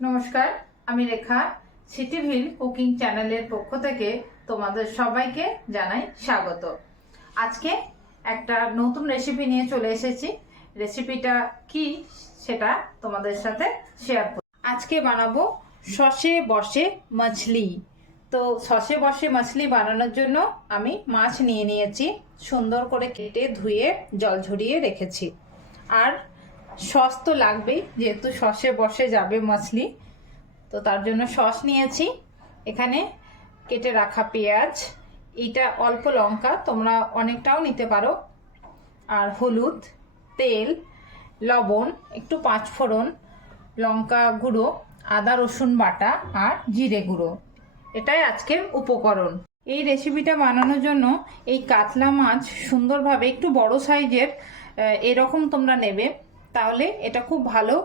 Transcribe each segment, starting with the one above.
নমস্কার, আমি রেখা। সিটিভিল কুকিং চ্যানেলের পক্ষ থেকে তোমাদের সবাইকে জানাই স্বাগত। আজকে একটা নতুন রেসিপি নিয়ে চলে এসেছি। রেসিপিটা কি সেটা তোমাদের সাথে শেয়ার করব। আজকে বানাবো সসে বসে মাছলি। তো সসে বসে মাছলি বানানোর জন্য আমি মাছ নিয়ে নিয়েছি, সুন্দর করে কেটে ধুয়ে জল ঝরিয়ে রেখেছি। আর সস তো লাগবেই, যেহেতু সসে বসে যাবে মাছলি, তো তার জন্য সস নিয়েছি। এখানে কেটে রাখা পেঁয়াজ, এটা অল্প লঙ্কা, তোমরা অনেকটাও নিতে পারো, আর হলুদ, তেল, লবণ, একটু পাঁচফোড়ন, লঙ্কা গুঁড়ো, আদা রসুন বাটা আর জিরে গুঁড়ো। এটাই আজকের উপকরণ। এই রেসিপিটা বানানোর জন্য এই কাতলা মাছ সুন্দরভাবে একটু বড় সাইজের এরকম তোমরা নেবে, তাহলে এটা খুব ভালো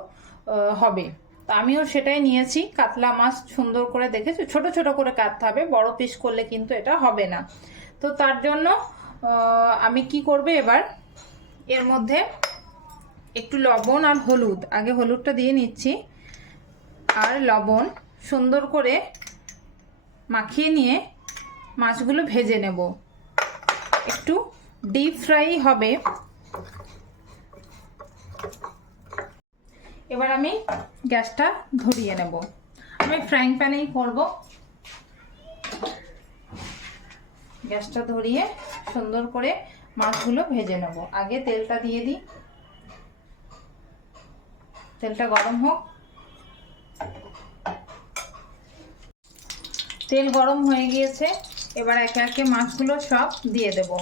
হবে। তো আমিও সেটাই নিয়েছি। কাতলা মাছ সুন্দর করে দেখেছো, ছোট ছোট করে কাটতে হবে, বড় পিস করলে কিন্তু এটা হবে না। তো তার জন্য আমি কি করবে, এবার এর মধ্যে একটু লবণ আর হলুদ, আগে হলুদটা দিয়ে নিচ্ছি, আর লবণ সুন্দর করে মাখিয়ে নিয়ে মাছগুলো ভেজে নেব। একটু ডিপ ফ্রাই হবে। এবার আমি গ্যাসটা ধরিয়ে নেব। আমি ফ্রাইং প্যানেই করব। গ্যাসটা ধরিয়ে সুন্দর করে মাছগুলো ভেজে নেব। আগে তেলটা দিয়ে দিই, তেলটা গরম হোক। তেল গরম হয়ে গিয়েছে, এবার একে একে মাছগুলো সব দিয়ে দেব।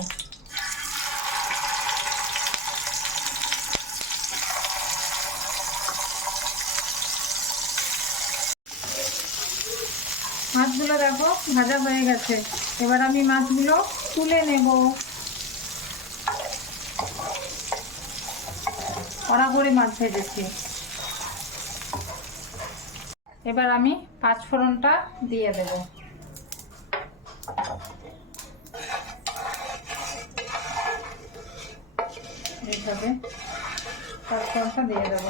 মাছগুলো দেখো ভাজা হয়ে গেছে। এবার আমি মাছগুলো তুলে নেব। কড়া করে মাছ ভেজেছি। এবার আমি পাঁচফোড়নটা দিয়ে দেব। এইভাবে পাঁচফোড়নটা দিয়ে দেব।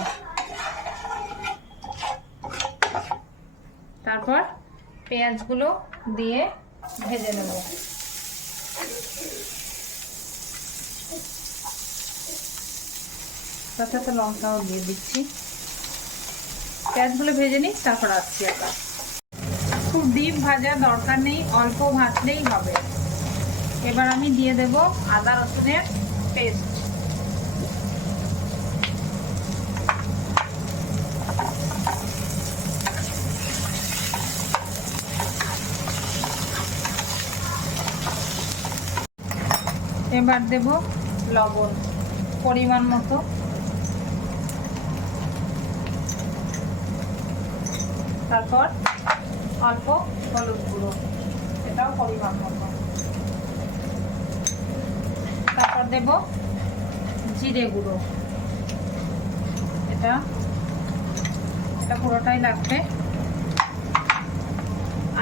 তারপর পেঁয়াজগুলো দিয়ে ভেজে নেব। তার সাথে লঙ্কাও দিয়ে দিচ্ছি। পেঁয়াজগুলো ভেজে নিই, তারপর আসছি আবার। খুব ডিপ ভাজা দরকার নেই, অল্প ভাজলেই হবে। এবার আমি দিয়ে দেব আদা রসুনের পেস্ট। এবার দেব লবণ পরিমাণ মতো, তারপর অল্প হলুদ গুঁড়ো, এটাও পরিমাণ মতো, তারপর দেব জিরে গুঁড়ো, এটা পুরোটাই লাগবে,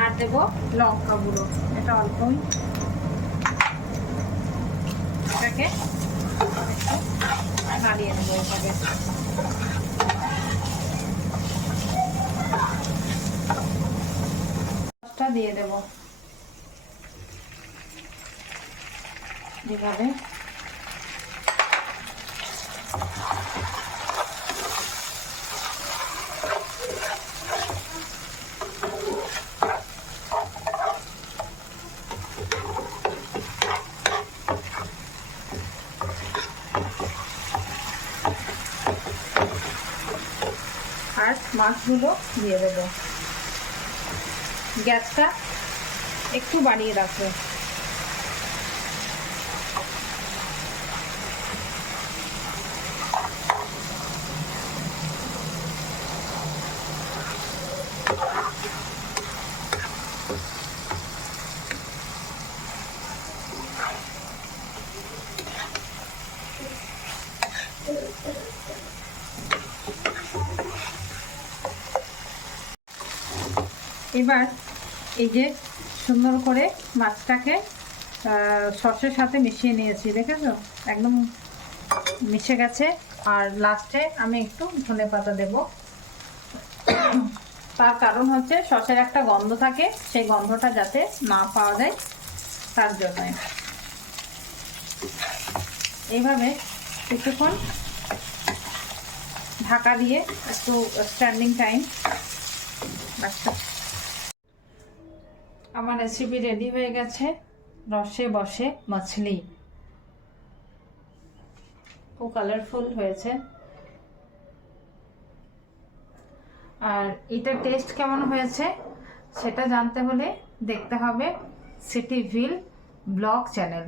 আর দেব লঙ্কা গুঁড়ো, এটা অল্পই। এটাকে নাড়িয়ে নেবো এইভাবে। দিয়ে দেব যেভাবে। আর মাছগুলো দিয়ে দেব। গ্যাসটা একটু বাড়িয়ে রাখবো। এবার এই যে সুন্দর করে মাছটাকে সসের সাথে মিশিয়ে নিয়েছি, দেখেছো একদম মিশে গেছে। আর লাস্টে আমি একটু ধনেপাতা দেব। তার কারণ হচ্ছে সসের একটা গন্ধ থাকে, সেই গন্ধটা যাতে না পাওয়া যায় তার জন্য। এইভাবে কিছুক্ষণ ঢাকা দিয়ে একটু স্ট্যান্ডিং টাইম রাখতে। আমার রেসিপি রেডি হয়ে গেছে, রসে বসে মাছলি। খুব কালারফুল হয়েছে। আর এটার টেস্ট কেমন হয়েছে সেটা জানতে হলে দেখতে হবে সিটিভিল ব্লগ চ্যানেল।